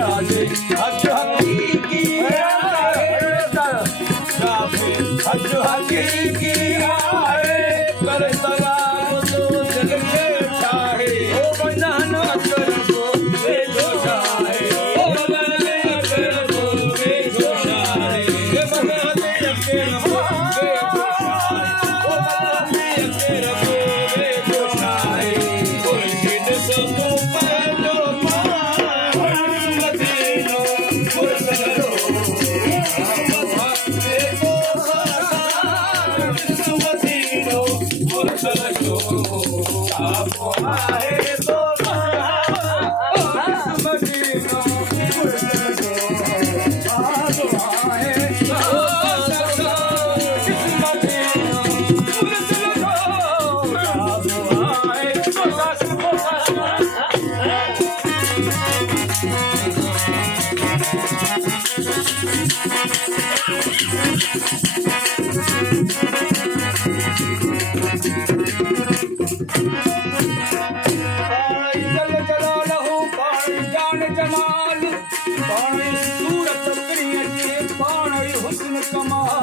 चाले हज हकीकी हज हकीकी आए कर सवाब तो जग के चाहे ओ बंधन कर को बेजो चाहे ओ बंधन कर को बेजो चाहे ये बंधन के रखो बेजो चाहे ओ बंधन के रखो बेजो चाहे कोई दिन तो पर जो मदीनो मुर्सलो मदीनो मुर्सलो आप आए तो मदीनो मुर्सलो आप आए मदीनो मुर्सलो आप कमाल पाणी सूरत प्रिय जे पाणी हुस्न कमाल